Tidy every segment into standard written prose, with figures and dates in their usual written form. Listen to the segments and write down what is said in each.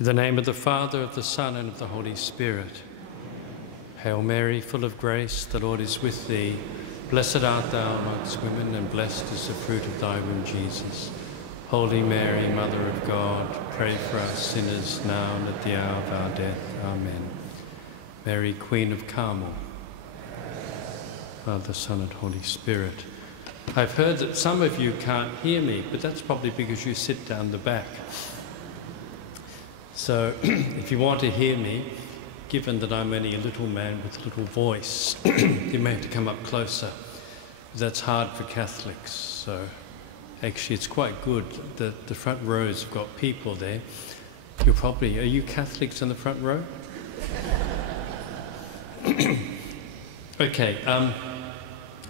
In the name of the Father, of the Son, and of the Holy Spirit. Hail Mary, full of grace, the Lord is with thee. Blessed art thou amongst women, and blessed is the fruit of thy womb, Jesus. Holy Mary, Mother of God, pray for us sinners now and at the hour of our death. Amen. Mary, Queen of Carmel, Father, Son, and Holy Spirit. I've heard that some of you can't hear me, but that's probably because you sit down the back. So if you want to hear me, given that I'm only a little man with a little voice, you may have to come up closer. That's hard for Catholics, so actually it's quite good that the front rows have got people there. Are you Catholics in the front row? Okay,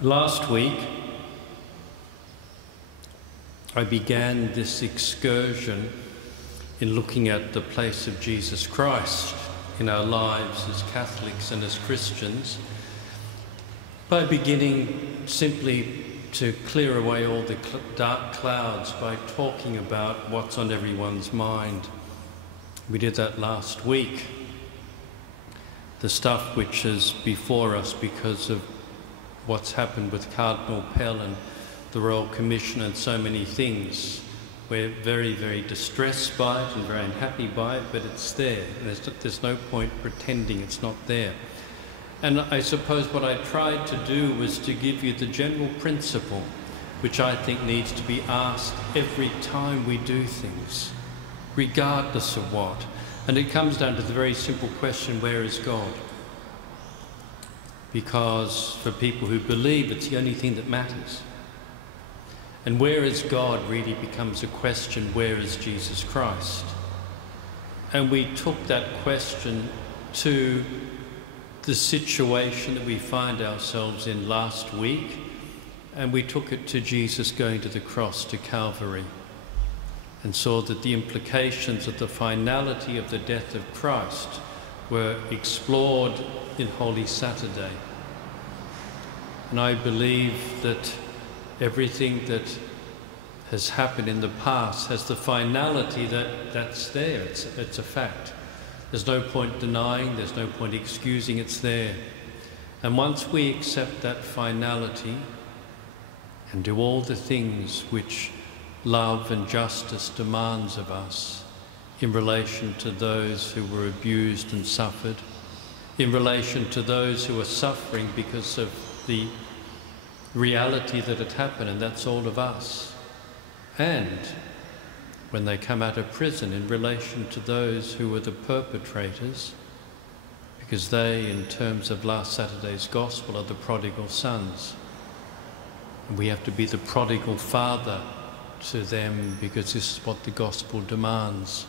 last week I began this excursion in looking at the place of Jesus Christ in our lives as Catholics and as Christians, by beginning simply to clear away all the dark clouds by talking about what's on everyone's mind. We did that last week. The stuff which is before us because of what's happened with Cardinal Pell and the Royal Commission and so many things. We're very, very distressed by it and very unhappy by it, but it's there. There's no point pretending it's not there. And I suppose what I tried to do was to give you the general principle, which I think needs to be asked every time we do things, regardless of what. And it comes down to the very simple question, where is God? Because for people who believe, it's the only thing that matters. And where is God really becomes a question, where is Jesus Christ? And we took that question to the situation that we find ourselves in last week, and we took it to Jesus going to the cross, to Calvary, and saw that the implications of the finality of the death of Christ were explored in Holy Saturday. And I believe that everything that has happened in the past has the finality that's there. It's a fact. There's no point denying, there's no point excusing, it's there. And once we accept that finality and do all the things which love and justice demands of us in relation to those who were abused and suffered, in relation to those who are suffering because of the reality that had happened, and that's all of us. And when they come out of prison, in relation to those who were the perpetrators, because they, in terms of last Saturday's gospel, are the prodigal sons. And we have to be the prodigal father to them, because this is what the gospel demands.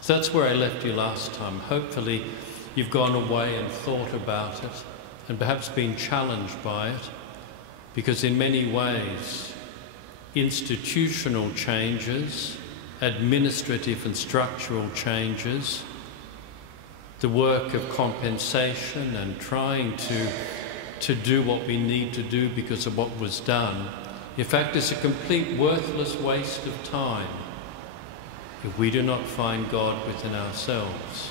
So that's where I left you last time. Hopefully you've gone away and thought about it, and perhaps been challenged by it, because in many ways, institutional changes, administrative and structural changes, the work of compensation and trying to do what we need to do because of what was done, in fact, is a complete worthless waste of time if we do not find God within ourselves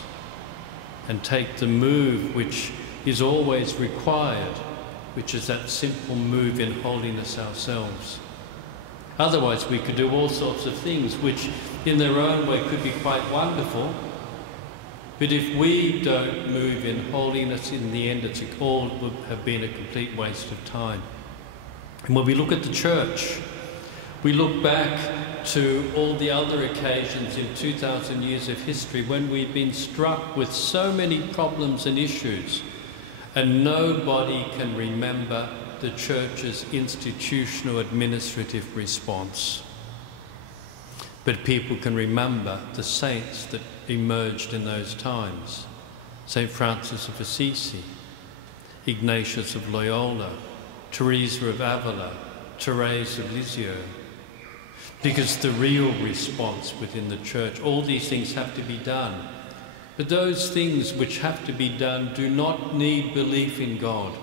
and take the move which is always required, which is that simple move in holiness ourselves. Otherwise, we could do all sorts of things which in their own way could be quite wonderful, but if we don't move in holiness, in the end it's all would have been a complete waste of time. And when we look at the church, we look back to all the other occasions in 2,000 years of history when we've been struck with so many problems and issues, and nobody can remember the church's institutional administrative response. But people can remember the saints that emerged in those times. St. Francis of Assisi, Ignatius of Loyola, Teresa of Avila, Therese of Lisieux. Because the real response within the church, all these things have to be done. But those things which have to be done do not need belief in God.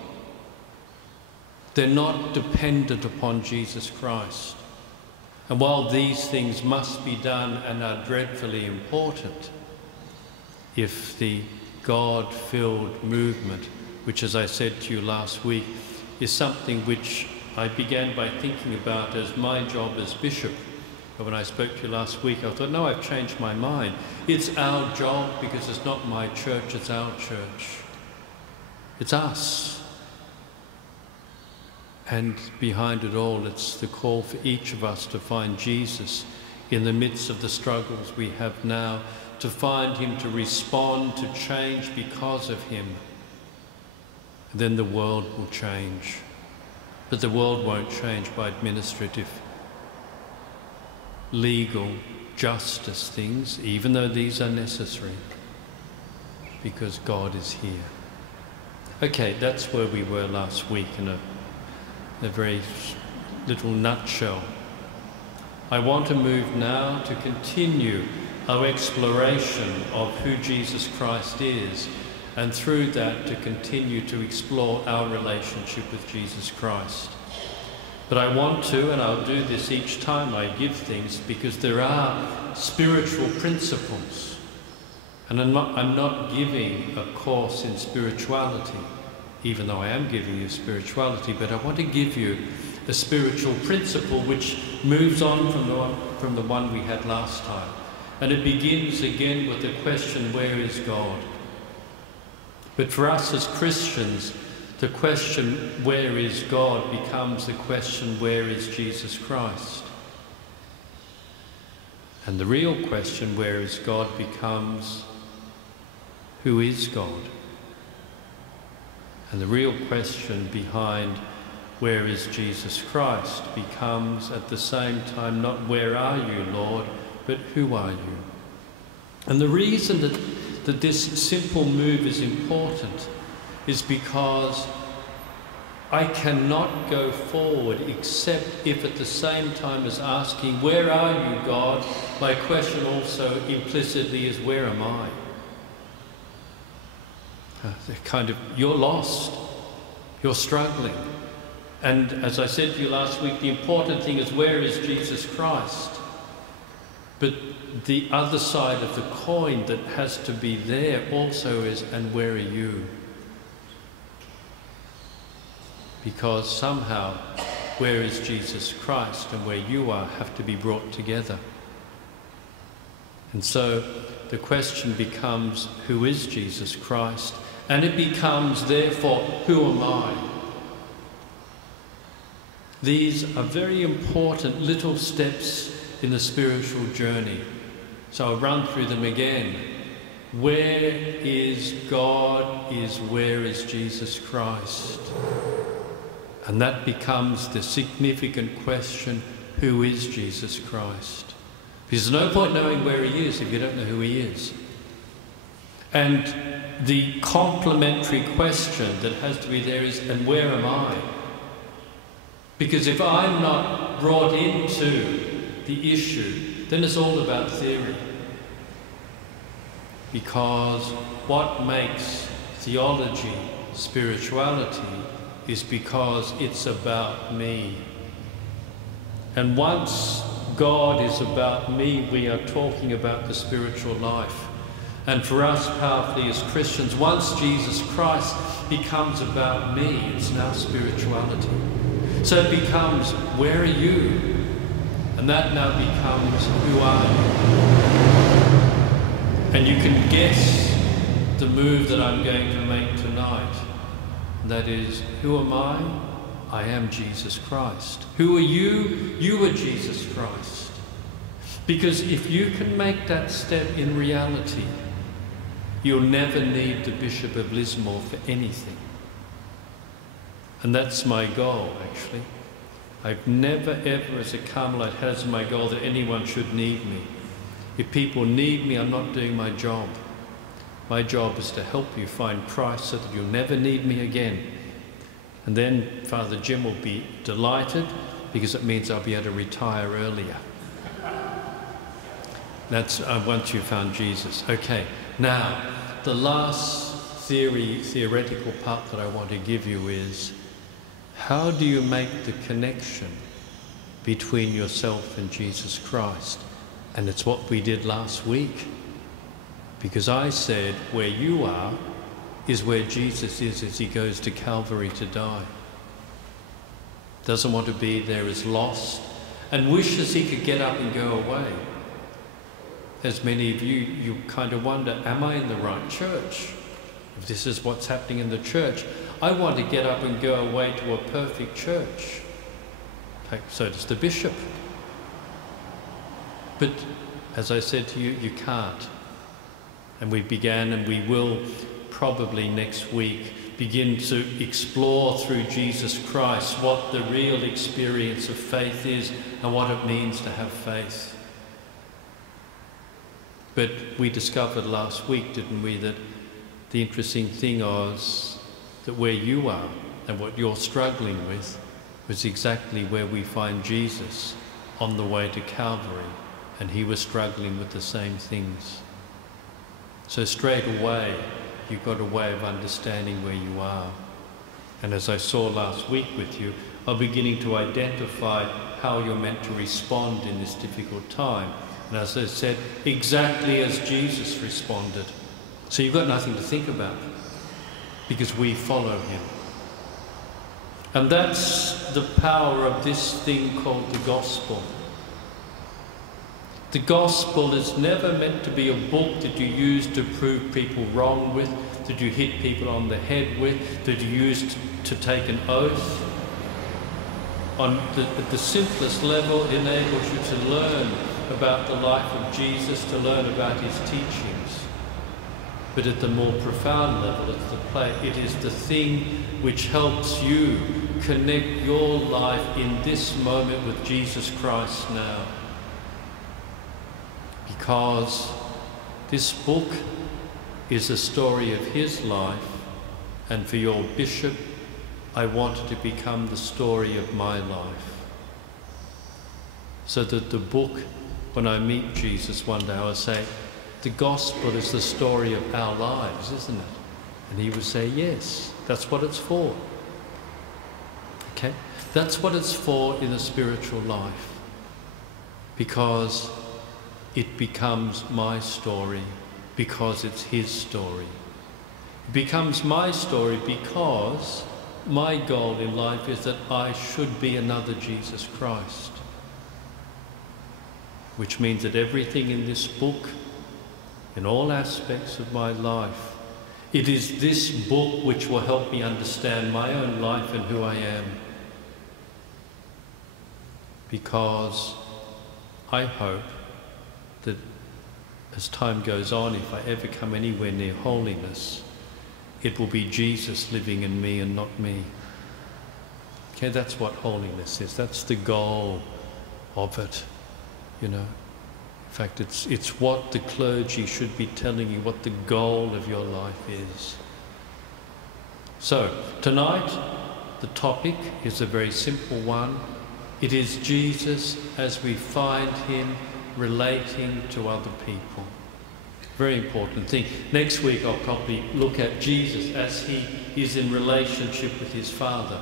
They're not dependent upon Jesus Christ. And while these things must be done and are dreadfully important, if the God-filled movement, which, as I said to you last week, is something which I began by thinking about as my job as bishop. But when I spoke to you last week, I thought, no, I've changed my mind. It's our job because it's not my church, it's our church. It's us. And behind it all, it's the call for each of us to find Jesus in the midst of the struggles we have now, to find him, to respond, to change because of him. And then the world will change. But the world won't change by administrative, legal, justice things, even though these are necessary, because God is here. Okay, that's where we were last week in a very little nutshell. I want to move now to continue our exploration of who Jesus Christ is, and through that to continue to explore our relationship with Jesus Christ. But I want to, and I'll do this each time I give things, because there are spiritual principles. And I'm not giving a course in spirituality, even though I am giving you spirituality, but I want to give you a spiritual principle which moves on from the one we had last time. And it begins again with the question, where is God? But for us as Christians, the question, where is God, becomes the question, where is Jesus Christ? And the real question, where is God, becomes, who is God? And the real question behind where is Jesus Christ becomes at the same time not where are you, Lord, but who are you? And the reason that this simple move is important is because I cannot go forward except if at the same time as asking, where are you, God, my question also implicitly is, where am I? You're lost, you're struggling. And as I said to you last week, the important thing is, where is Jesus Christ? But the other side of the coin that has to be there also is, and where are you? Because somehow, where is Jesus Christ and where you are have to be brought together. And so the question becomes, who is Jesus Christ? And it becomes, therefore, who am I? These are very important little steps in the spiritual journey. So I'll run through them again. Where is God is where is Jesus Christ? And that becomes the significant question, who is Jesus Christ? Because there's no point knowing where he is if you don't know who he is. And the complementary question that has to be there is, and where am I? Because if I'm not brought into the issue, then it's all about theory. Because what makes theology spirituality is because it's about me. And once God is about me, we are talking about the spiritual life. And for us, powerfully as Christians, once Jesus Christ becomes about me, it's now spirituality. So it becomes, where are you? And that now becomes, who are you? And you can guess the move that I'm going to make tonight. That is, who am I? I am Jesus Christ. Who are you? You are Jesus Christ. Because if you can make that step in reality, you'll never need the Bishop of Lismore for anything. And that's my goal, actually. I've never, ever, as a Carmelite, had as my goal that anyone should need me. If people need me, I'm not doing my job. My job is to help you find Christ so that you'll never need me again. And then Father Jim will be delighted, because it means I'll be able to retire earlier. That's once you've found Jesus. Okay, now the last theoretical part that I want to give you is, how do you make the connection between yourself and Jesus Christ? And it's what we did last week. Because I said where you are is where Jesus is as he goes to Calvary to die. Doesn't want to be there, is lost, and wishes he could get up and go away. As many of you, you kind of wonder, am I in the right church? If this is what's happening in the church, I want to get up and go away to a perfect church. So does the bishop. But as I said to you, you can't. And we began, and we will probably next week begin to explore through Jesus Christ what the real experience of faith is and what it means to have faith. But we discovered last week, didn't we, that the interesting thing was that where you are and what you're struggling with was exactly where we find Jesus on the way to Calvary, and he was struggling with the same things. So straight away, you've got a way of understanding where you are. And as I saw last week with you, I'm beginning to identify how you're meant to respond in this difficult time. And as I said, exactly as Jesus responded. So you've got nothing to think about, because we follow him. And that's the power of this thing called the gospel. The gospel is never meant to be a book that you use to prove people wrong with, that you hit people on the head with, that you use to take an oath. At the simplest level, it enables you to learn about the life of Jesus, to learn about his teachings. But at the more profound level, it is the thing which helps you connect your life in this moment with Jesus Christ now. Because this book is a story of his life, and for your bishop, I want it to become the story of my life. So that the book, when I meet Jesus one day, I'll say, the gospel is the story of our lives, isn't it? And he would say, yes, that's what it's for. Okay? That's what it's for in a spiritual life. Because it becomes my story, because it's his story. It becomes my story because my goal in life is that I should be another Jesus Christ. Which means that everything in this book, in all aspects of my life, it is this book which will help me understand my own life and who I am. Because I hope that as time goes on, if I ever come anywhere near holiness, it will be Jesus living in me and not me. Okay, that's what holiness is. That's the goal of it, you know. In fact, it's what the clergy should be telling you, what the goal of your life is. So, tonight, the topic is a very simple one. It is Jesus as we find him relating to other people. Very important thing. Next week I'll probably look at Jesus as he is in relationship with his Father.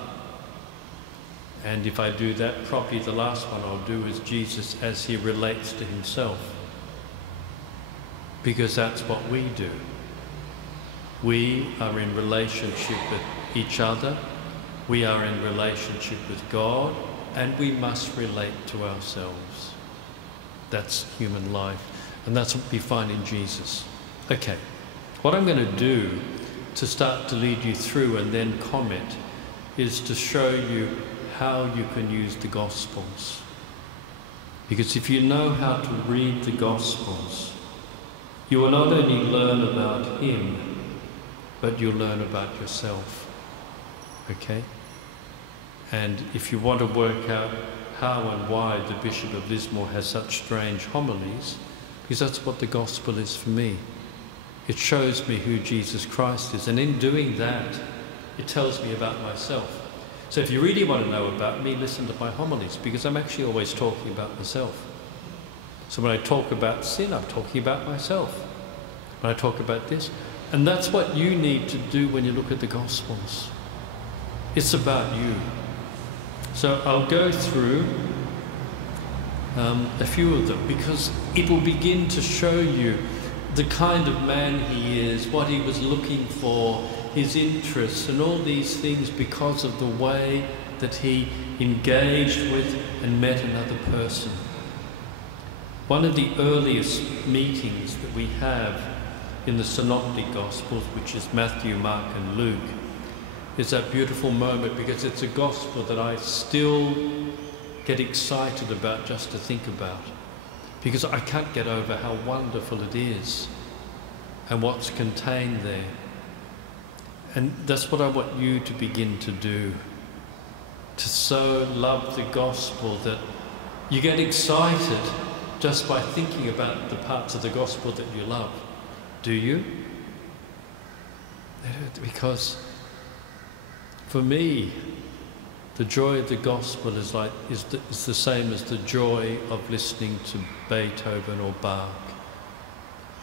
And if I do that, probably the last one I'll do is Jesus as he relates to himself. Because that's what we do. We are in relationship with each other. We are in relationship with God. And we must relate to ourselves. That's human life. And that's what we find in Jesus. Okay, what I'm going to do to start to lead you through and then comment is to show you how you can use the Gospels. Because if you know how to read the Gospels, you will not only learn about him, but you'll learn about yourself. Okay? And if you want to work out how and why the Bishop of Lismore has such strange homilies, because that's what the gospel is for me. It shows me who Jesus Christ is, and in doing that, it tells me about myself. So if you really want to know about me, listen to my homilies, because I'm actually always talking about myself. So when I talk about sin, I'm talking about myself. When I talk about this, and that's what you need to do when you look at the Gospels. It's about you. So I'll go through a few of them, because it will begin to show you the kind of man he is, what he was looking for, his interests and all these things because of the way that he engaged with and met another person. One of the earliest meetings that we have in the Synoptic Gospels, which is Matthew, Mark and Luke, is that beautiful moment, because it's a gospel that I still get excited about just to think about, because I can't get over how wonderful it is and what's contained there. And that's what I want you to begin to do, to so love the gospel that you get excited just by thinking about the parts of the gospel that you love. Do you? Because for me, the joy of the gospel is the same as the joy of listening to Beethoven or Bach.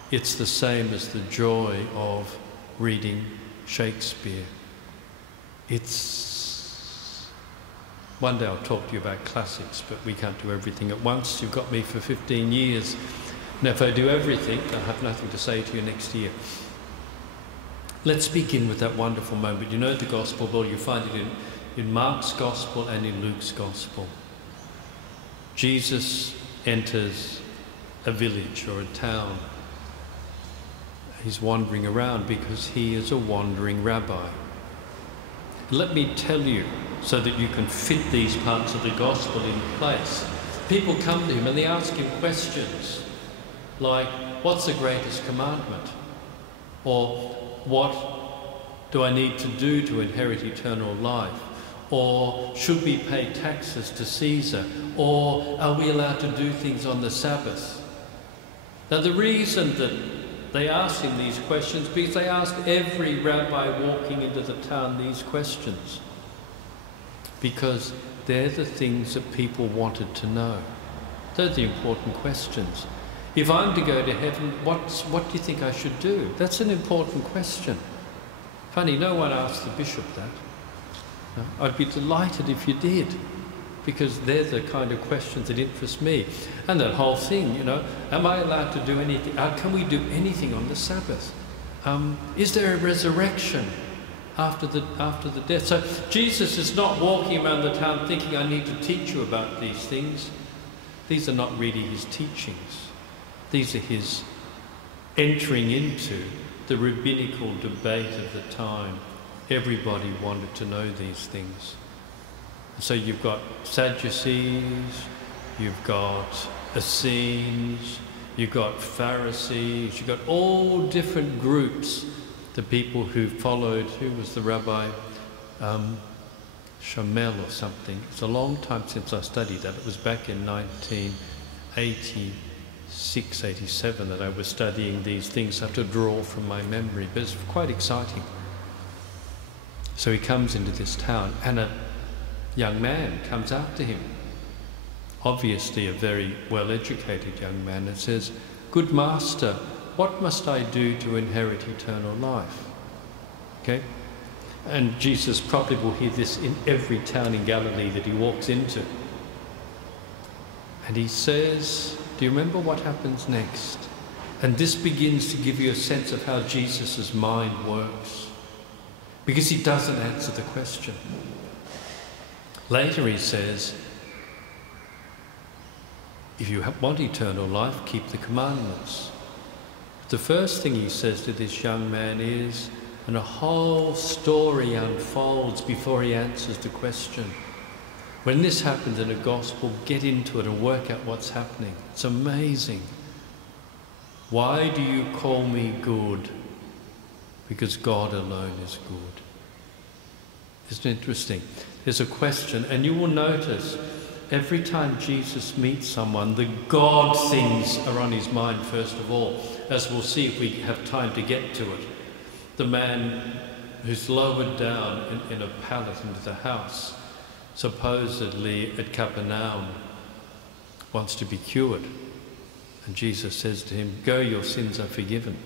It's the same as the joy of reading Shakespeare. One day I'll talk to you about classics, but we can't do everything at once. You've got me for 15 years. Now, if I do everything, I'll have nothing to say to you next year. Let's begin with that wonderful moment. You know the gospel well. You find it in Mark's gospel and in Luke's gospel. Jesus enters a village or a town. He's wandering around because he is a wandering rabbi. Let me tell you, so that you can fit these parts of the gospel in place. People come to him and they ask him questions like, what's the greatest commandment? Or what do I need to do to inherit eternal life? Or should we pay taxes to Caesar? Or are we allowed to do things on the Sabbath? Now the reason that they asked him these questions, because they asked every rabbi walking into the town these questions. Because they're the things that people wanted to know. They're the important questions. If I'm to go to heaven, what do you think I should do? That's an important question. Funny, no one asked the bishop that. No, I'd be delighted if you did, because they're the kind of questions that interest me. And that whole thing, you know, am I allowed to do anything? Can we do anything on the Sabbath? Is there a resurrection after the death? So Jesus is not walking around the town thinking, I need to teach you about these things. These are not really his teachings. These are his entering into the rabbinical debate of the time. Everybody wanted to know these things. So you've got Sadducees, you've got Essenes, you've got Pharisees, you've got all different groups. The people who followed, who was the rabbi? Shamel or something. It's a long time since I studied that. It was back in 1986, 87 that I was studying these things. I have to draw from my memory, but it's quite exciting. So he comes into this town and a young man comes up to him. Obviously a very well-educated young man, and says, "Good master, what must I do to inherit eternal life?" Okay? And Jesus probably will hear this in every town in Galilee that he walks into. And he says, do you remember what happens next? And this begins to give you a sense of how Jesus' mind works, because he doesn't answer the question. Later he says, if you want eternal life, keep the commandments. The first thing he says to this young man is, and a whole story unfolds before he answers the question. When this happens in a gospel, get into it and work out what's happening. It's amazing. Why do you call me good? Because God alone is good. Isn't it interesting? There's a question, and you will notice every time Jesus meets someone, the God things are on his mind first of all, as we'll see if we have time to get to it. The man who's lowered down in a pallet into the house, supposedly at Capernaum, wants to be cured. And Jesus says to him, "Go, your sins are forgiven."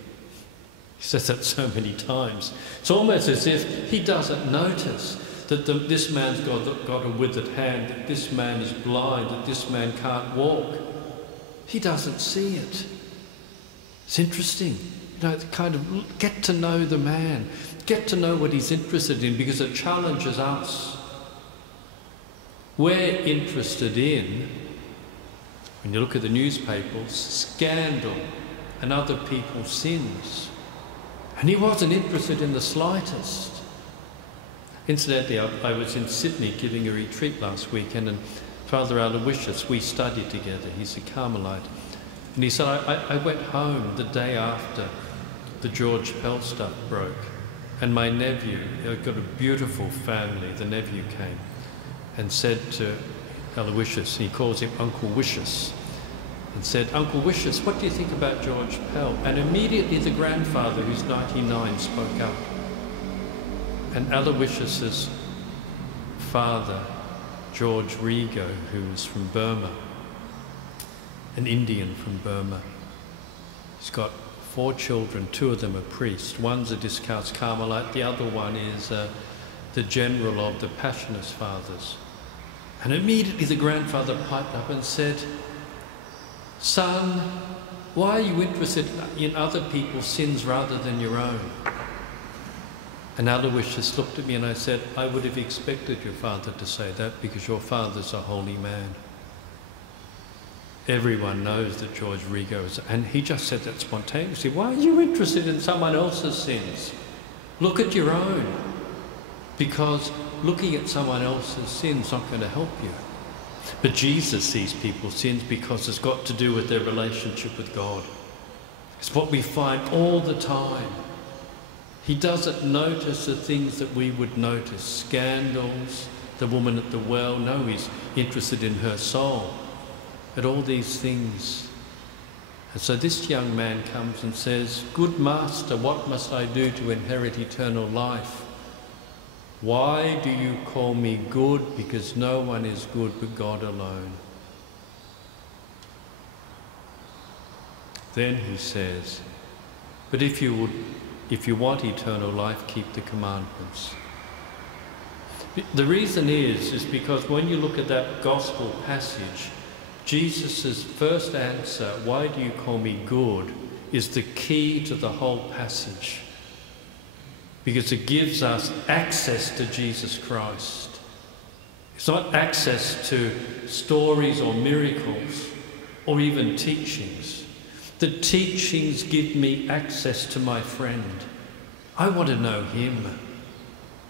He says that so many times. It's almost as if he doesn't notice that this man's got a withered hand, that this man is blind, that this man can't walk. He doesn't see it. It's interesting, kind of get to know the man, get to know what he's interested in, because it challenges us. We're interested in, when you look at the newspapers, scandal and other people's sins. And he wasn't interested in the slightest. Incidentally, I was in Sydney giving a retreat last weekend, and Father Aloysius, we studied together. He's a Carmelite. And he said, I went home the day after the George Pell stuff broke, and my nephew, I've got a beautiful family, the nephew came and said to Aloysius, he calls him Uncle Wishus, and said, Uncle Wishus, what do you think about George Pell? And immediately the grandfather, who's 99, spoke up. And Aloysius's father, George Rigo, who was from Burma, an Indian from Burma. He's got 4 children, 2 of them are priests. One's a Discalced Carmelite, the other one is the general of the Passionist Fathers. And immediately the grandfather piped up and said, son, why are you interested in other people's sins rather than your own? And Aloysius looked at me and I said, I would have expected your father to say that, because your father's a holy man. Everyone knows that George Rigo is, and he just said that spontaneously. Why are you interested in someone else's sins? Look at your own. Because looking at someone else's sins is not going to help you. But Jesus sees people's sins because it's got to do with their relationship with God. It's what we find all the time. He doesn't notice the things that we would notice. Scandals, the woman at the well. No, he's interested in her soul. At all these things. And so this young man comes and says, good master, what must I do to inherit eternal life? Why do you call me good? Because no one is good but God alone. Then he says, but if you want eternal life, keep the commandments. The reason is because when you look at that gospel passage, Jesus' first answer, why do you call me good, is the key to the whole passage. Because it gives us access to Jesus Christ. It's not access to stories or miracles or even teachings. The teachings give me access to my friend. I want to know him.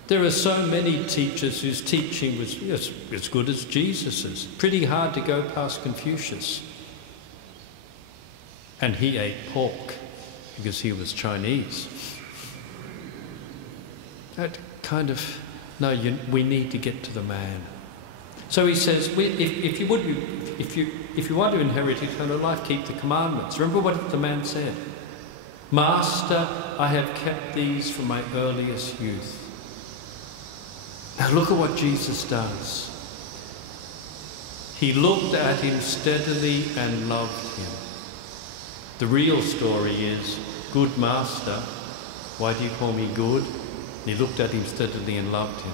There are so many teachers whose teaching was as good as Jesus's. Pretty hard to go past Confucius. And he ate pork because he was Chinese. That kind of, no, we need to get to the man. So he says, if you want to inherit eternal life, keep the commandments. Remember what the man said? Master, I have kept these from my earliest youth. Now look at what Jesus does. He looked at him steadily and loved him. The real story is, good master, why do you call me good? And he looked at him steadily and loved him.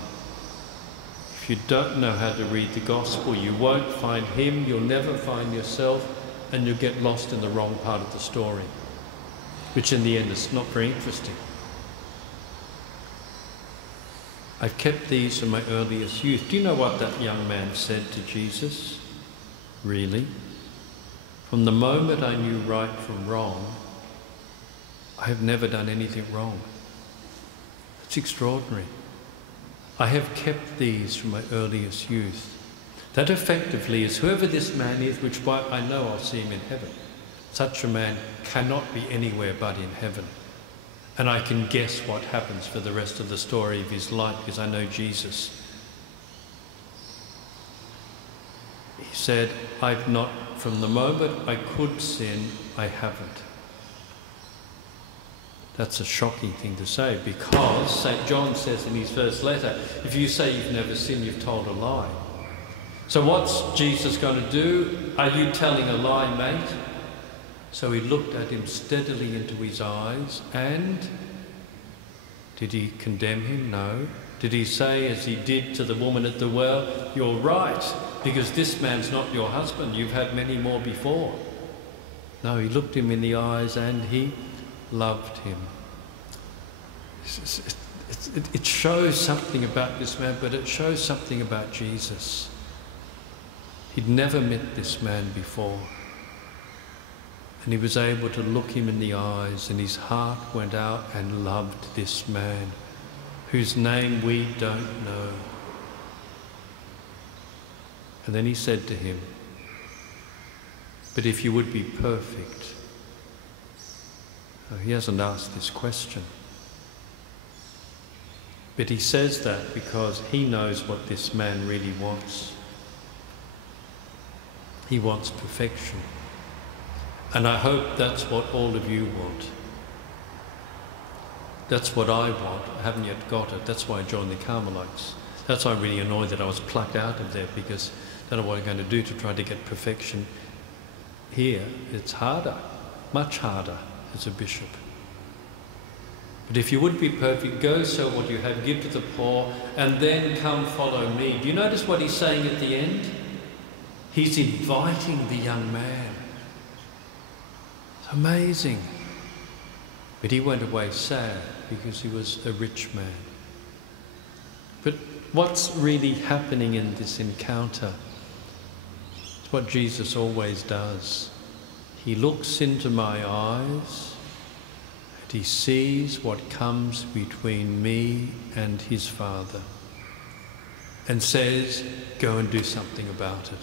If you don't know how to read the gospel, you won't find him, you'll never find yourself, and you'll get lost in the wrong part of the story, which in the end is not very interesting. I've kept these from my earliest youth. Do you know what that young man said to Jesus? Really? From the moment I knew right from wrong, I have never done anything wrong. It's extraordinary. I have kept these from my earliest youth. That effectively is whoever this man is, which I know I'll see him in heaven. Such a man cannot be anywhere but in heaven. And I can guess what happens for the rest of the story of his life because I know Jesus. He said, I've not, from the moment I could sin, I haven't. That's a shocking thing to say because St. John says in his first letter, if you say you've never sinned, you've told a lie. So what's Jesus going to do? Are you telling a lie, mate? So he looked at him steadily into his eyes and did he condemn him? No. Did he say, as he did to the woman at the well, you're right, because this man's not your husband, you've had many more before. No, he looked him in the eyes and he loved him. It shows something about this man, but it shows something about Jesus. He'd never met this man before. And he was able to look him in the eyes, and his heart went out and loved this man, whose name we don't know. And then he said to him, "But if you would be perfect." He hasn't asked this question. But he says that because he knows what this man really wants. He wants perfection. And I hope that's what all of you want. That's what I want. I haven't yet got it. That's why I joined the Carmelites. That's why I'm really annoyed that I was plucked out of there, because I don't know what I'm going to do to try to get perfection here. It's harder, much harder as a bishop. But if you would be perfect, go sell what you have, give to the poor, and then come follow me. Do you notice what he's saying at the end? He's inviting the young man. It's amazing. But he went away sad because he was a rich man. But what's really happening in this encounter? It's what Jesus always does. He looks into my eyes and he sees what comes between me and his Father and says, "Go and do something about it."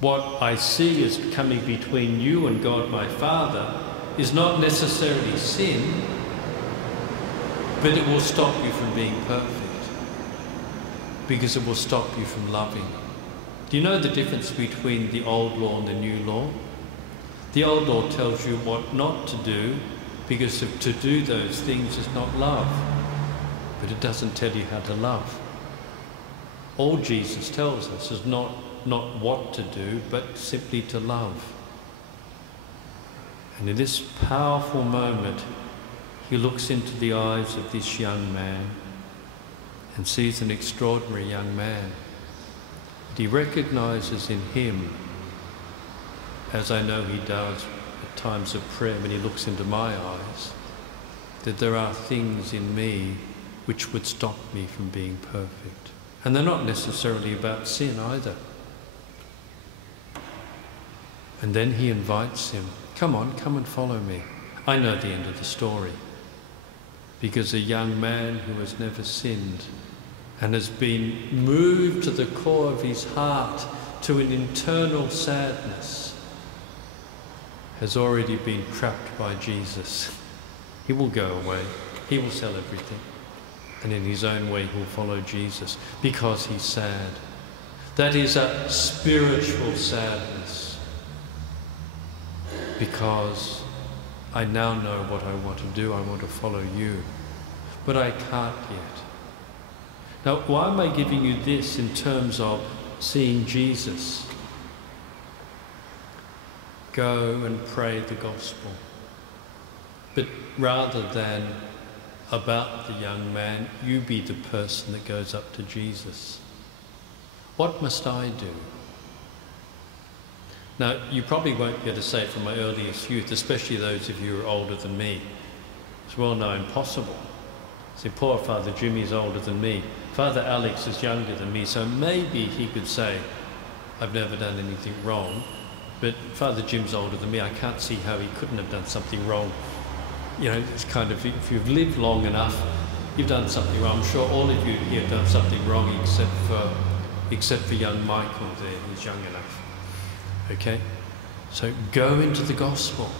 What I see is coming between you and God my Father is not necessarily sin, but it will stop you from being perfect, because it will stop you from loving. Do you know the difference between the old law and the new law? The old law tells you what not to do, because to do those things is not love, but it doesn't tell you how to love. All Jesus tells us is not what to do, but simply to love. And in this powerful moment, he looks into the eyes of this young man and sees an extraordinary young man. And he recognises in him, as I know he does at times of prayer when he looks into my eyes, that there are things in me which would stop me from being perfect. And they're not necessarily about sin either. And then he invites him, "Come on, come and follow me." I know the end of the story. Because a young man who has never sinned and has been moved to the core of his heart to an internal sadness has already been trapped by Jesus. He will go away. He will sell everything. And in his own way he'll follow Jesus because he's sad. That is a spiritual sadness. Because I now know what I want to do. I want to follow you. But I can't yet. Now, why am I giving you this in terms of seeing Jesus? Go and pray the gospel. But rather than about the young man, you be the person that goes up to Jesus. What must I do? Now, you probably won't be able to say it from my earliest youth, especially those of you who are older than me. It's well known, possible. See, poor Father Jimmy is older than me. Father Alex is younger than me, so maybe he could say, "I've never done anything wrong." But Father Jim's older than me. I can't see how he couldn't have done something wrong. You know, it's kind of, if you've lived long enough, you've done something wrong. I'm sure all of you here have done something wrong except for young Michael there, who's young enough. Okay? So go into the gospel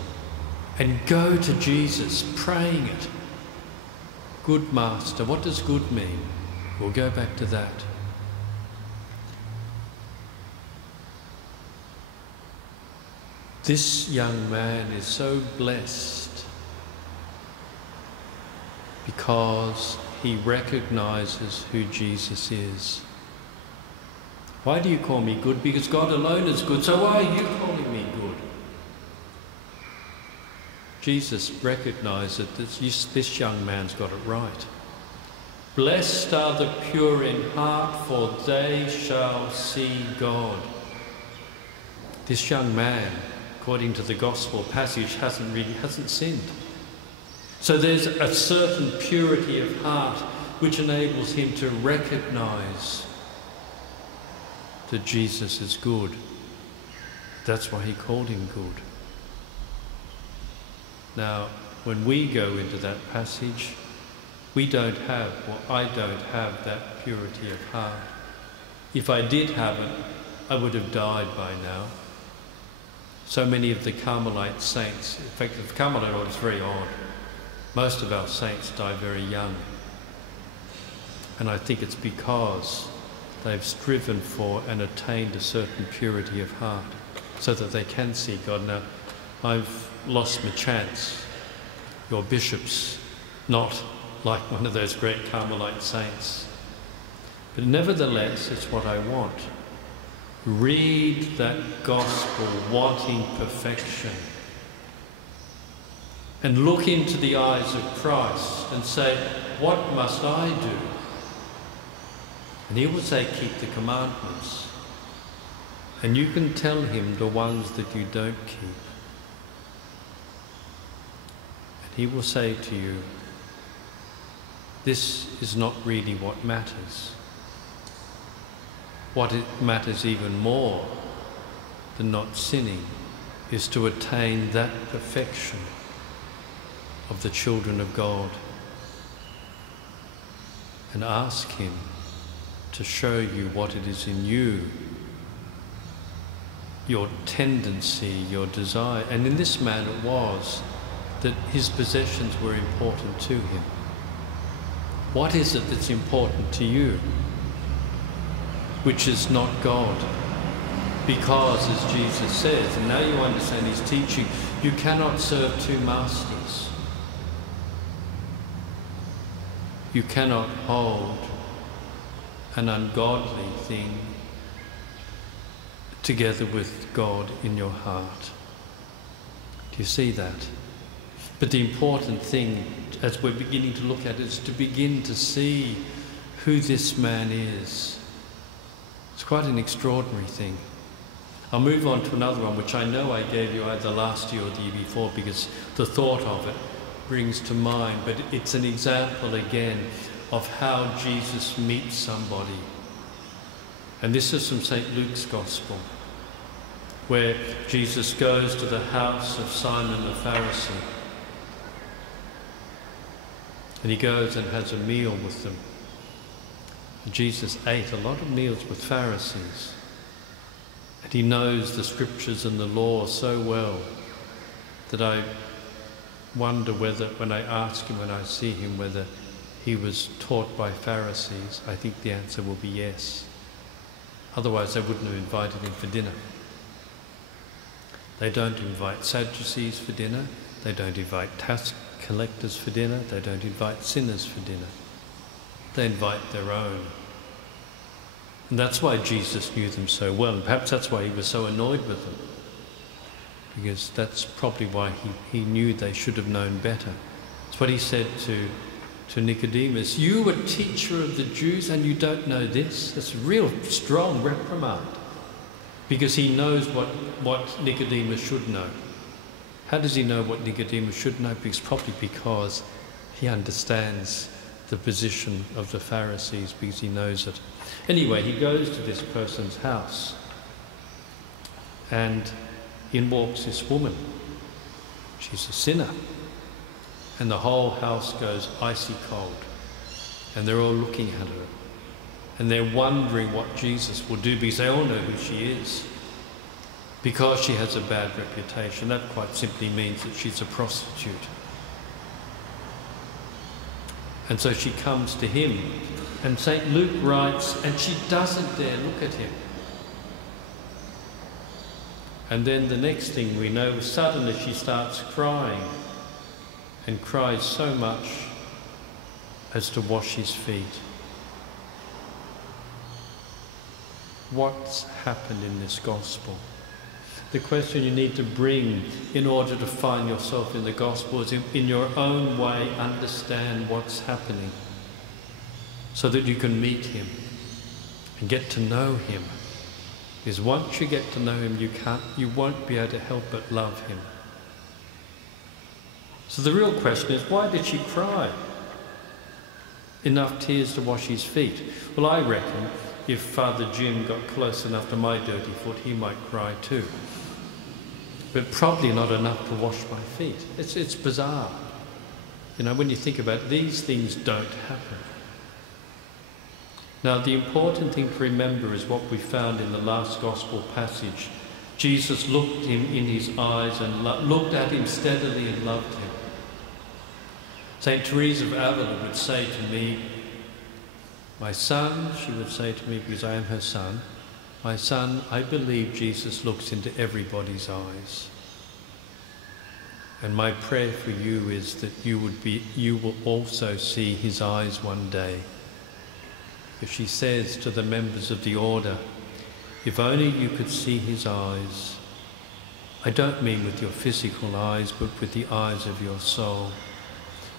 and go to Jesus, praying it. Good master. What does good mean? We'll go back to that. This young man is so blessed because he recognizes who Jesus is. Why do you call me good? Because God alone is good. So why are you calling me good? Jesus recognized that this young man's got it right. Blessed are the pure in heart, for they shall see God. This young man according to the gospel passage, hasn't sinned. So there's a certain purity of heart which enables him to recognise that Jesus is good. That's why he called him good. Now, when we go into that passage, I don't have that purity of heart. If I did have it, I would have died by now. So many of the Carmelite saints, in fact, the Carmelite order is very odd. Most of our saints die very young. And I think it's because they've striven for and attained a certain purity of heart so that they can see God. Now, I've lost my chance. Your bishop's not like one of those great Carmelite saints. But nevertheless, it's what I want. Read that gospel wanting perfection and look into the eyes of Christ and say, what must I do? And he will say, keep the commandments. And you can tell him the ones that you don't keep. And he will say to you, this is not really what matters. What it matters even more than not sinning is to attain that perfection of the children of God, and ask him to show you what it is in you, your tendency, your desire. And in this man it was that his possessions were important to him. What is it that's important to you, which is not God? Because, as Jesus says, and now you understand his teaching, you cannot serve two masters. You cannot hold an ungodly thing together with God in your heart. Do you see that? But the important thing, as we're beginning to look at it, is to begin to see who this man is. It's quite an extraordinary thing. I'll move on to another one, which I know I gave you either last year or the year before, because the thought of it brings to mind, but it's an example again of how Jesus meets somebody. And this is from St. Luke's Gospel, where Jesus goes to the house of Simon the Pharisee. And he goes and has a meal with them. And Jesus ate a lot of meals with Pharisees. And he knows the scriptures and the law so well that I wonder whether, when I ask him, when I see him, whether he was taught by Pharisees. I think the answer will be yes. Otherwise, they wouldn't have invited him for dinner. They don't invite Sadducees for dinner. They don't invite tax collectors for dinner. They don't invite sinners for dinner. They invite their own. And that's why Jesus knew them so well. And perhaps that's why he was so annoyed with them. Because that's probably why he knew they should have known better. It's what he said to Nicodemus. You, a teacher of the Jews, and you don't know this? That's a real strong reprimand. Because he knows what Nicodemus should know. How does he know what Nicodemus should know? Probably because he understands the position of the Pharisees, because he knows it. Anyway, he goes to this person's house, and in walks this woman. She's a sinner. And the whole house goes icy cold. And they're all looking at her. And they're wondering what Jesus will do, because they all know who she is. Because she has a bad reputation. That quite simply means that she's a prostitute. And so she comes to him. And St. Luke writes, and she doesn't dare look at him. And then the next thing we know, suddenly she starts crying, and cries so much as to wash his feet. What's happened in this gospel? The question you need to bring in order to find yourself in the gospel is, in your own way, understand what's happening so that you can meet him and get to know him Because once you get to know him, you won't be able to help but love him. So the real question is, why did she cry? Enough tears to wash his feet. Well, I reckon if Father Jim got close enough to my dirty foot, he might cry too. But probably not enough to wash my feet. It's bizarre. You know, when you think about it, these things don't happen. Now, the important thing to remember is what we found in the last Gospel passage. Jesus looked him in his eyes and looked at him steadily and loved him. St. Teresa of Avila would say to me, my son, she would say to me, because I am her son, my son, I believe Jesus looks into everybody's eyes. And my prayer for you is that you will also see his eyes one day. If she says to the members of the order, if only you could see his eyes. I don't mean with your physical eyes, but with the eyes of your soul,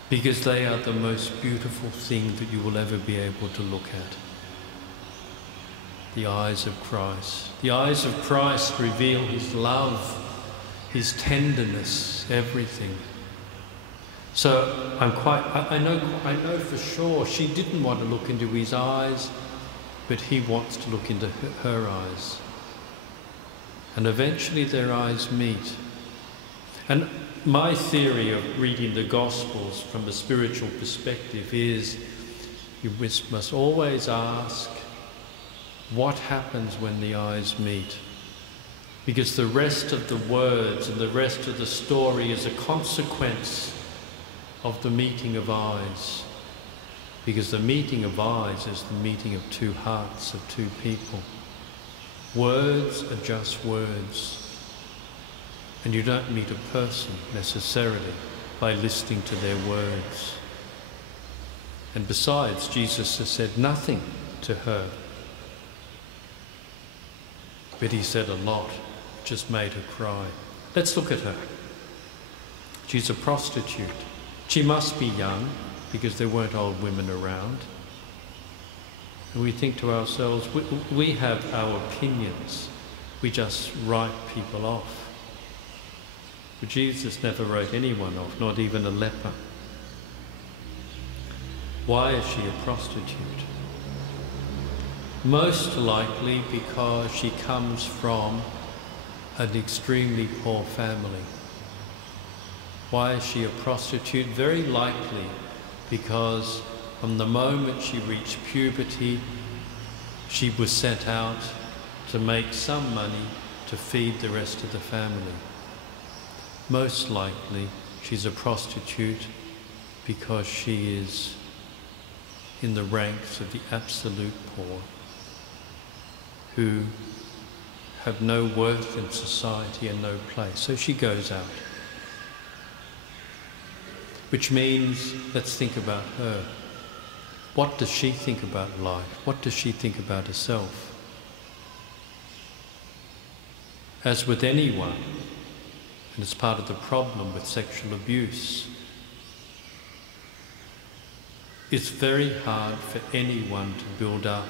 because they are the most beautiful thing that you will ever be able to look at. The eyes of Christ. The eyes of Christ reveal his love, his tenderness, everything. So I know for sure she didn't want to look into his eyes, but he wants to look into her eyes. And eventually their eyes meet. And my theory of reading the Gospels from a spiritual perspective is you must always ask, what happens when the eyes meet? Because the rest of the words and the rest of the story is a consequence of the meeting of eyes. Because the meeting of eyes is the meeting of two hearts, of two people. Words are just words. And you don't meet a person necessarily by listening to their words. And besides, Jesus has said nothing to her. But he said a lot, just made her cry. Let's look at her. She's a prostitute. She must be young, because there weren't old women around. And we think to ourselves, we have our opinions. We just write people off. But Jesus never wrote anyone off, not even a leper. Why is she a prostitute? Most likely because she comes from an extremely poor family. Why is she a prostitute? Very likely because from the moment she reached puberty, she was sent out to make some money to feed the rest of the family. Most likely she's a prostitute because she is in the ranks of the absolute poor, who have no worth in society and no place. So she goes out. Which means, let's think about her. What does she think about life? What does she think about herself? As with anyone, and it's part of the problem with sexual abuse, it's very hard for anyone to build up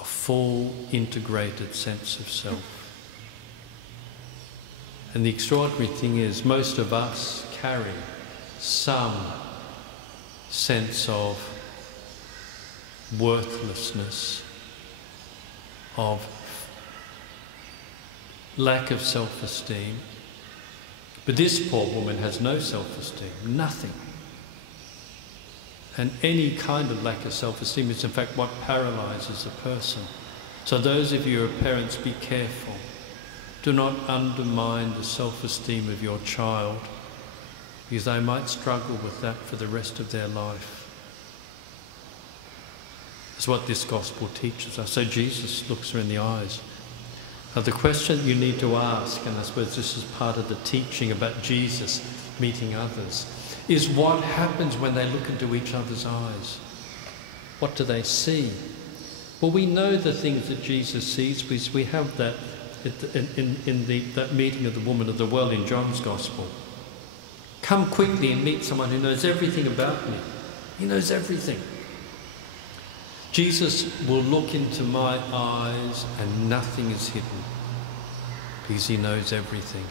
a full, integrated sense of self. And the extraordinary thing is, most of us carry some sense of worthlessness, of lack of self-esteem. But this poor woman has no self-esteem, nothing. And any kind of lack of self-esteem is in fact what paralyzes a person. So those of you who are parents, be careful. Do not undermine the self-esteem of your child, because they might struggle with that for the rest of their life. That's what this gospel teaches us. So Jesus looks her in the eyes. Now the question you need to ask, and I suppose this is part of the teaching about Jesus meeting others, is what happens when they look into each other's eyes? What do they see? Well, we know the things that Jesus sees, because we have that in that meeting of the woman of the well in John's Gospel. Come quickly and meet someone who knows everything about me. He knows everything. Jesus will look into my eyes and nothing is hidden, because he knows everything.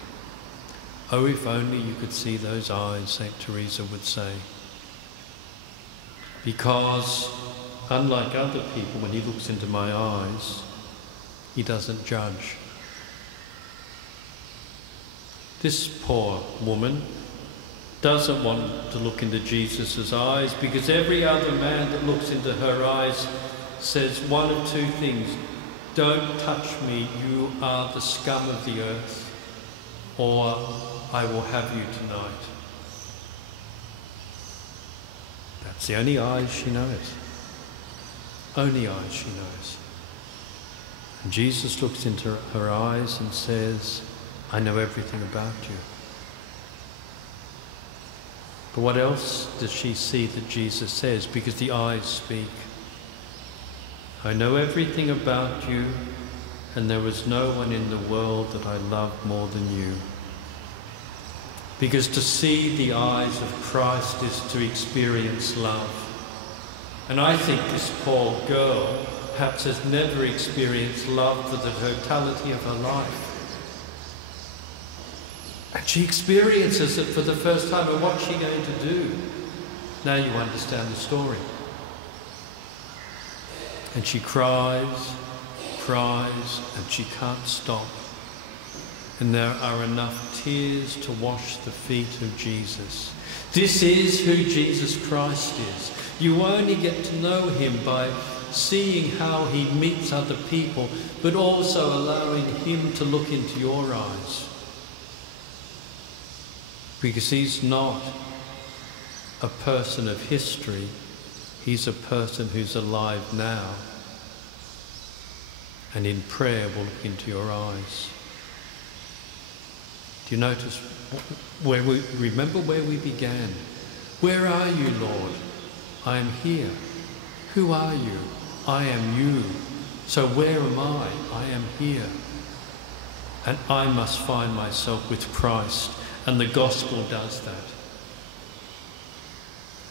Oh, if only you could see those eyes, St. Teresa would say. Because unlike other people, when he looks into my eyes, he doesn't judge. This poor woman doesn't want to look into Jesus' eyes, because every other man that looks into her eyes says one of two things: don't touch me, you are the scum of the earth, or I will have you tonight. That's the only eyes she knows. Only eyes she knows. And Jesus looks into her eyes and says, I know everything about you. But what else does she see that Jesus says? Because the eyes speak. I know everything about you, and there is no one in the world that I love more than you. Because to see the eyes of Christ is to experience love. And I think this poor girl perhaps has never experienced love for the totality of her life. And she experiences it for the first time. And what's she going to do? Now you understand the story. And she cries, and she can't stop. And there are enough tears to wash the feet of Jesus. This is who Jesus Christ is. You only get to know him by seeing how he meets other people, but also allowing him to look into your eyes. Because he's not a person of history, he's a person who's alive now, and in prayer will look into your eyes. Do you notice remember where we began? Where are you, Lord? I am here. Who are you? I am you. So where am I? I am here. And I must find myself with Christ. And the gospel does that.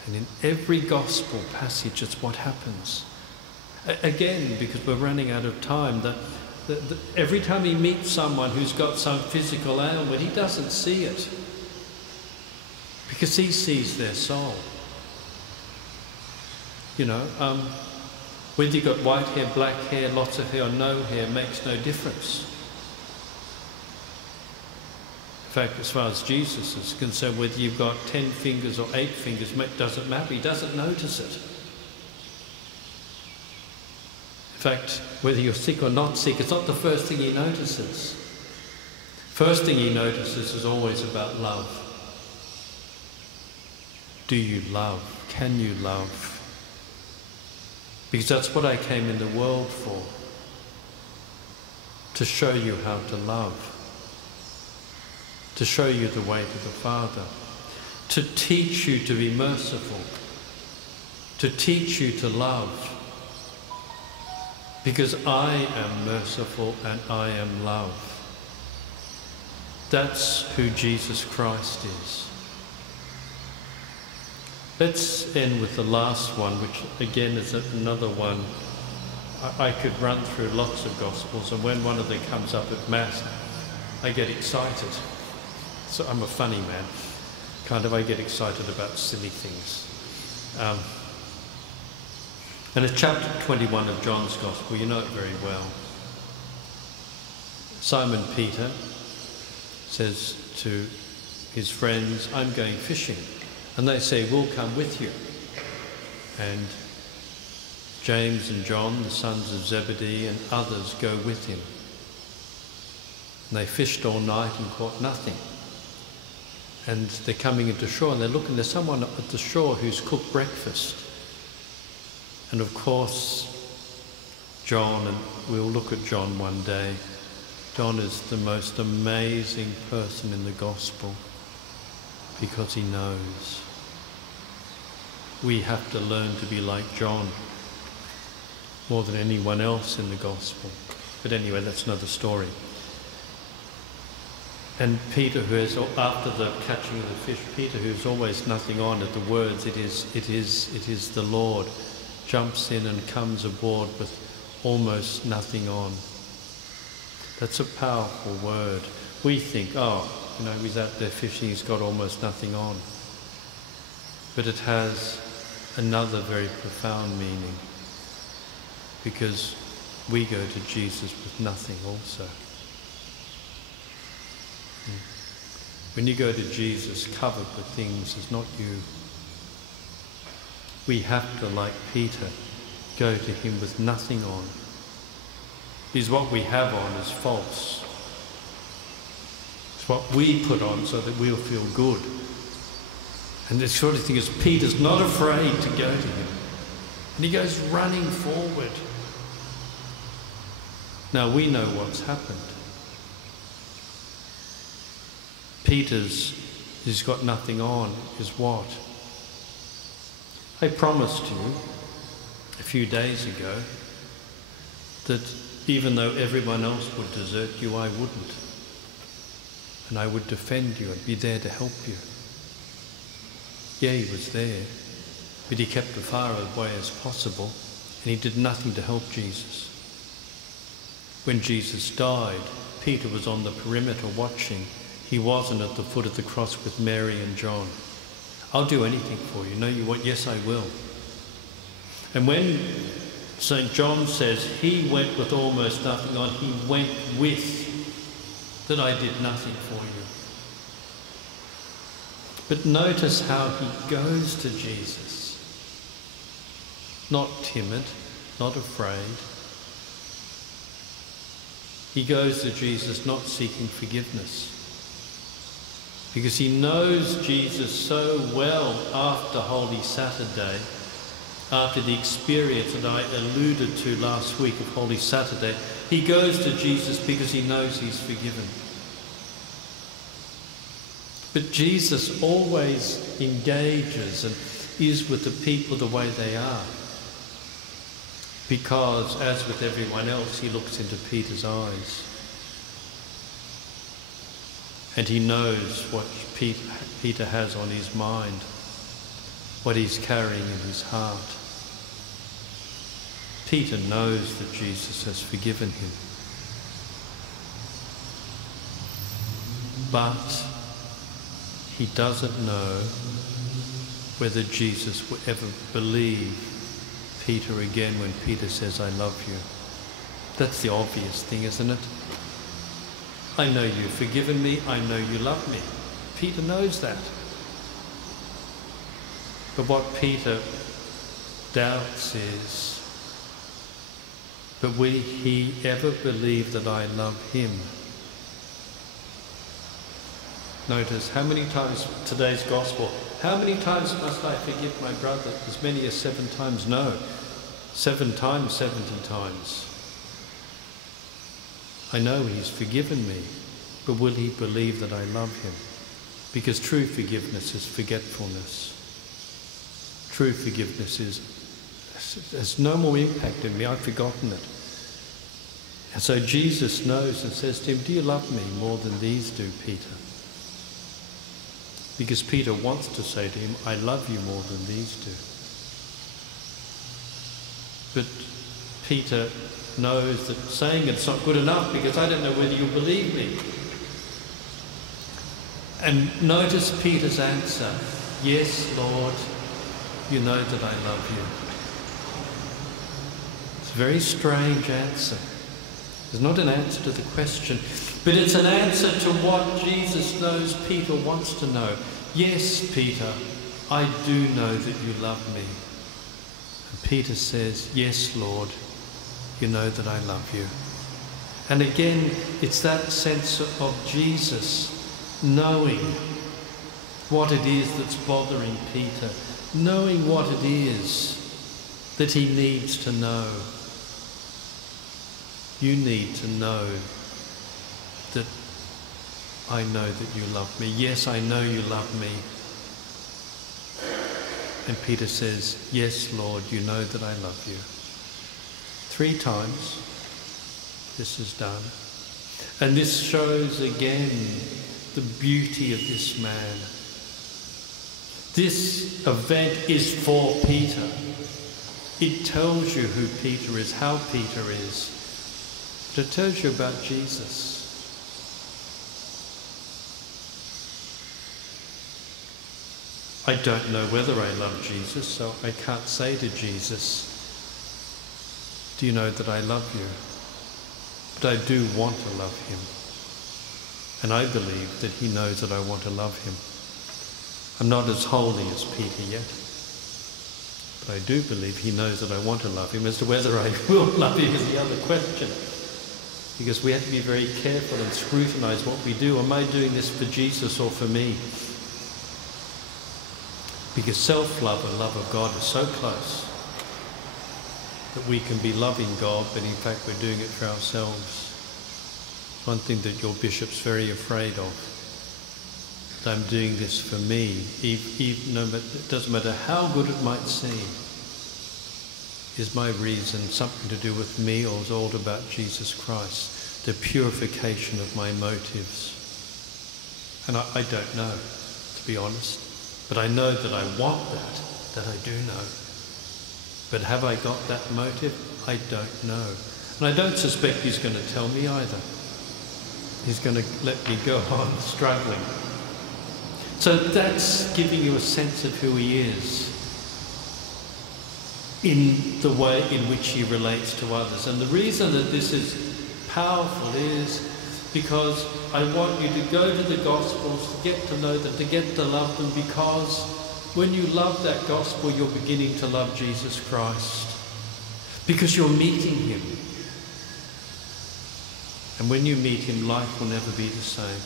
And in every gospel passage, it's what happens. Again, because we're running out of time, every time he meets someone who's got some physical ailment, he doesn't see it. Because he sees their soul. You know, whether you've got white hair, black hair, lots of hair, or no hair, makes no difference. In fact, as far as Jesus is concerned, whether you've got 10 fingers or 8 fingers, doesn't matter. He doesn't notice it. In fact, whether you're sick or not sick, it's not the first thing he notices. First thing he notices is always about love. Do you love? Can you love? Because that's what I came in the world for. To show you how to love. To show you the way to the Father. To teach you to be merciful. To teach you to love. Because I am merciful and I am love. That's who Jesus Christ is. Let's end with the last one, which again is another one. I could run through lots of Gospels, and when one of them comes up at Mass, I get excited. So I'm a funny man. I get excited about silly things. And it's chapter 21 of John's Gospel. You know it very well. Simon Peter says to his friends, I'm going fishing. And they say, we'll come with you. And James and John, the sons of Zebedee, and others go with him. And they fished all night and caught nothing. And they're coming into shore and they're looking, there's someone at the shore who's cooked breakfast. And of course, John, and we'll look at John one day, John is the most amazing person in the gospel because he knows. We have to learn to be like John more than anyone else in the gospel. But anyway, that's another story. And Peter, who is, after the catching of the fish, Peter, who's always nothing on at the words, it is the Lord, jumps in and comes aboard with almost nothing on. That's a powerful word. We think, oh, he's out there fishing, he's got almost nothing on. But it has another very profound meaning, because we go to Jesus with nothing also. When you go to Jesus covered with things, it's not you. We have to, like Peter, go to him with nothing on. Because what we have on is false. It's what we put on so that we'll feel good. And the sort of thing is, Peter's not afraid to go to him. And he goes running forward. Now we know what's happened. Peter's, who's got nothing on, is what? I promised you a few days ago that even though everyone else would desert you, I wouldn't. And I would defend you and be there to help you. Yeah, he was there, but he kept as far away as possible, and he did nothing to help Jesus. When Jesus died, Peter was on the perimeter watching. He wasn't at the foot of the cross with Mary and John. I'll do anything for you. No, you want? Yes, I will. And when St. John says he went with almost nothing on, he went with that I did nothing for you. But notice how he goes to Jesus. Not timid, not afraid. He goes to Jesus not seeking forgiveness, because he knows Jesus so well after Holy Saturday, after the experience that I alluded to last week of Holy Saturday. He goes to Jesus because he knows he's forgiven. But Jesus always engages and is with the people the way they are, because, as with everyone else, he looks into Peter's eyes. And he knows what Peter has on his mind, what he's carrying in his heart. Peter knows that Jesus has forgiven him. But he doesn't know whether Jesus will ever believe Peter again when Peter says, I love you. That's the obvious thing, isn't it? I know you've forgiven me, I know you love me. Peter knows that. But what Peter doubts is, but will he ever believe that I love him? Notice how many times today's gospel, how many times must I forgive my brother? As many as 7 times? No. 7 times, 70 times. I know he's forgiven me, but will he believe that I love him? Because true forgiveness is forgetfulness. True forgiveness has no more impact in me. I've forgotten it. And so Jesus knows and says to him, do you love me more than these do, Peter? Because Peter wants to say to him, I love you more than these do. But Peter knows that saying it's not good enough, because I don't know whether you'll believe me. And notice Peter's answer, yes, Lord, you know that I love you. It's a very strange answer. It's not an answer to the question, but it's an answer to what Jesus knows Peter wants to know. Yes, Peter, I do know that you love me. And Peter says, yes, Lord, you know that I love you. And again, it's that sense of Jesus knowing what it is that's bothering Peter, knowing what it is that he needs to know. You need to know that I know that you love me. Yes, I know you love me. And Peter says, yes, Lord, you know that I love you. 3 times this is done. And this shows again the beauty of this man. This event is for Peter. It tells you who Peter is, how Peter is, but it tells you about Jesus. I don't know whether I love Jesus, so I can't say to Jesus, do you know that I love you? But I do want to love him. And I believe that he knows that I want to love him. I'm not as holy as Peter yet, but I do believe he knows that I want to love him. As to whether I will love him is the other question, because we have to be very careful and scrutinise what we do. Am I doing this for Jesus or for me? Because self-love and love of God are so close that we can be loving God, but in fact we're doing it for ourselves. One thing that your bishop's very afraid of, that I'm doing this for me, even no, it doesn't matter how good it might seem. Is my reason something to do with me, or is it all about Jesus Christ? The purification of my motives. And I don't know, to be honest. But I know that I want that I do know. But have I got that motive? I don't know. And I don't suspect he's going to tell me either. He's going to let me go on struggling. So that's giving you a sense of who he is in the way in which he relates to others. And the reason that this is powerful is because I want you to go to the Gospels, to get to know them, to get to love them, because when you love that Gospel, you're beginning to love Jesus Christ. Because you're meeting him. And when you meet him, life will never be the same.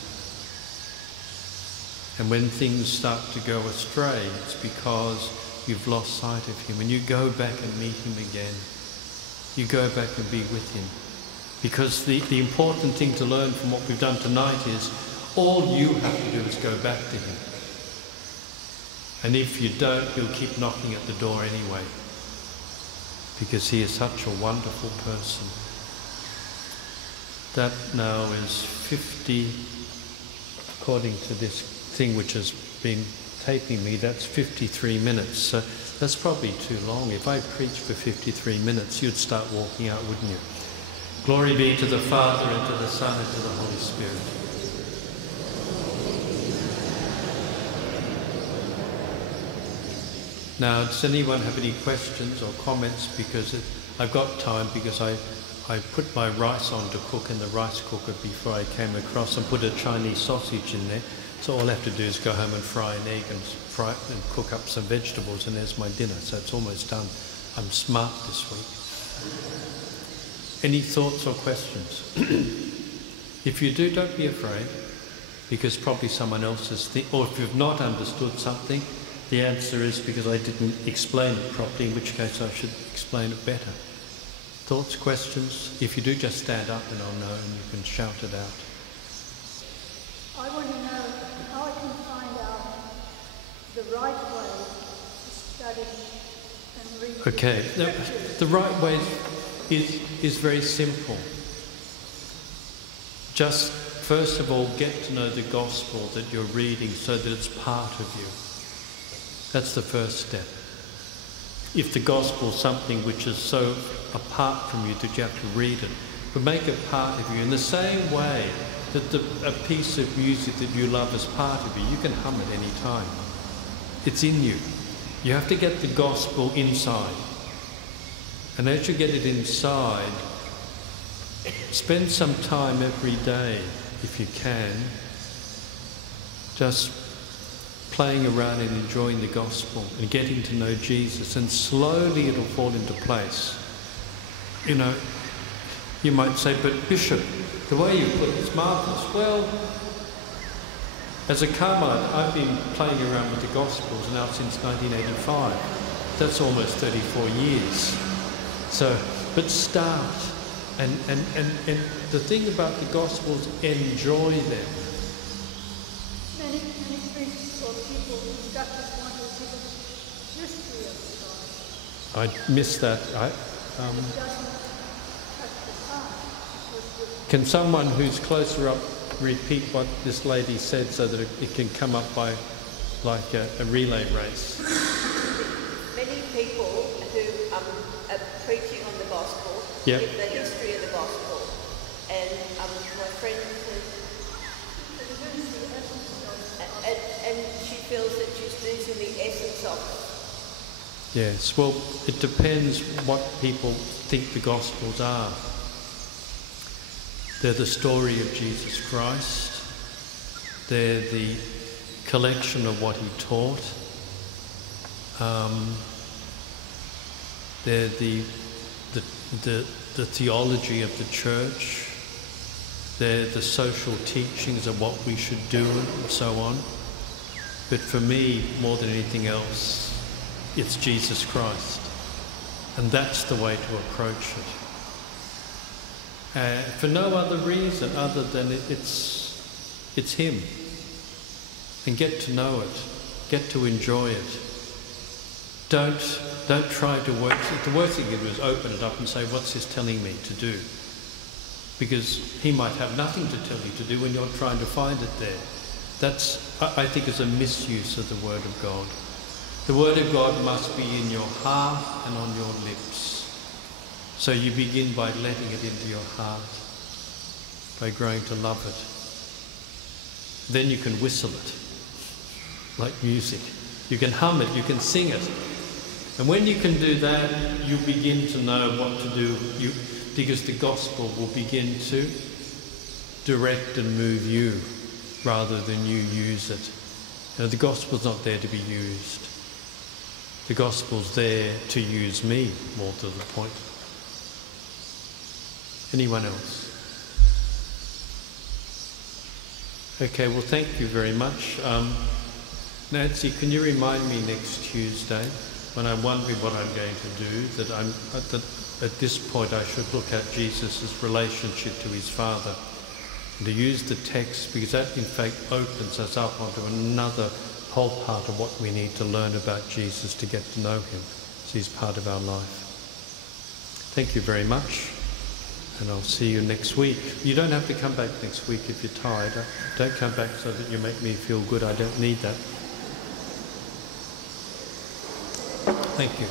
And when things start to go astray, it's because you've lost sight of him. And you go back and meet him again. You go back and be with him. Because the important thing to learn from what we've done tonight is all you have to do is go back to him. And if you don't, he'll keep knocking at the door anyway. Because he is such a wonderful person. That now is 50, according to this thing which has been taping me, that's 53 minutes. So that's probably too long. If I preached for 53 minutes, you'd start walking out, wouldn't you? Glory be to the Father, and to the Son, and to the Holy Spirit. Now, does anyone have any questions or comments? Because I've got time, because I put my rice on to cook in the rice cooker before I came across, and put a Chinese sausage in there. So all I have to do is go home and fry an egg and cook up some vegetables, and there's my dinner. So it's almost done. I'm smart this week. Any thoughts or questions? If you do, don't be afraid, because probably someone else is or if you've not understood something, the answer is because I didn't explain it properly, in which case I should explain it better. Thoughts, questions? If you do, just stand up and I'll know, and you can shout it out. I want to know how I can find out the right way to study and read. Okay, the right way is very simple. Just first of all, get to know the gospel that you're reading so that it's part of you. That's the first step. If the gospel is something which is so apart from you that you have to read it, but make it part of you in the same way that a piece of music that you love is part of you. You can hum it any time. It's in you. You have to get the gospel inside. And as you get it inside, spend some time every day, if you can, just playing around and enjoying the gospel and getting to know Jesus, and slowly it'll fall into place. You know, you might say, but Bishop, the way you put it is marvellous. Well, as a Carmelite, I've been playing around with the Gospels now since 1985. That's almost 34 years. So, but start. And the thing about the Gospels, enjoy them. Many priests or people who just want to give us history of the gospel. I missed that. Can someone who's closer up repeat what this lady said so that it can come up by like a relay race? many people who are preaching on the gospel, Yep. give the history of the gospel, and my friend says, and she feels that she's losing the essence of it. Yes, well, it depends what people think the Gospels are. They're the story of Jesus Christ. They're the collection of what he taught. They're the theology of the church. They're the social teachings of what we should do and so on. But for me, more than anything else, it's Jesus Christ. And that's the way to approach it. For no other reason other than it's him. And get to know it. Get to enjoy it. Don't try to work. The worst thing you can do is open it up and say, what's this telling me to do? Because he might have nothing to tell you to do when you're trying to find it there. That's, I think, is a misuse of the Word of God. The Word of God must be in your heart and on your lips. So you begin by letting it into your heart, by growing to love it. Then you can whistle it, like music. You can hum it, you can sing it. And when you can do that, you begin to know what to do, because the gospel will begin to direct and move you rather than you use it. You know, the gospel's not there to be used. The gospel's there to use me, more to the point. Anyone else? Okay, well, thank you very much. Nancy, can you remind me next Tuesday, when I'm wondering what I'm going to do, that at this point I should look at Jesus' relationship to his Father, and to use the text, because that in fact opens us up onto another whole part of what we need to learn about Jesus to get to know him. So he's part of our life. Thank you very much, and I'll see you next week. You don't have to come back next week if you're tired. Don't come back so that you make me feel good. I don't need that. Thank you.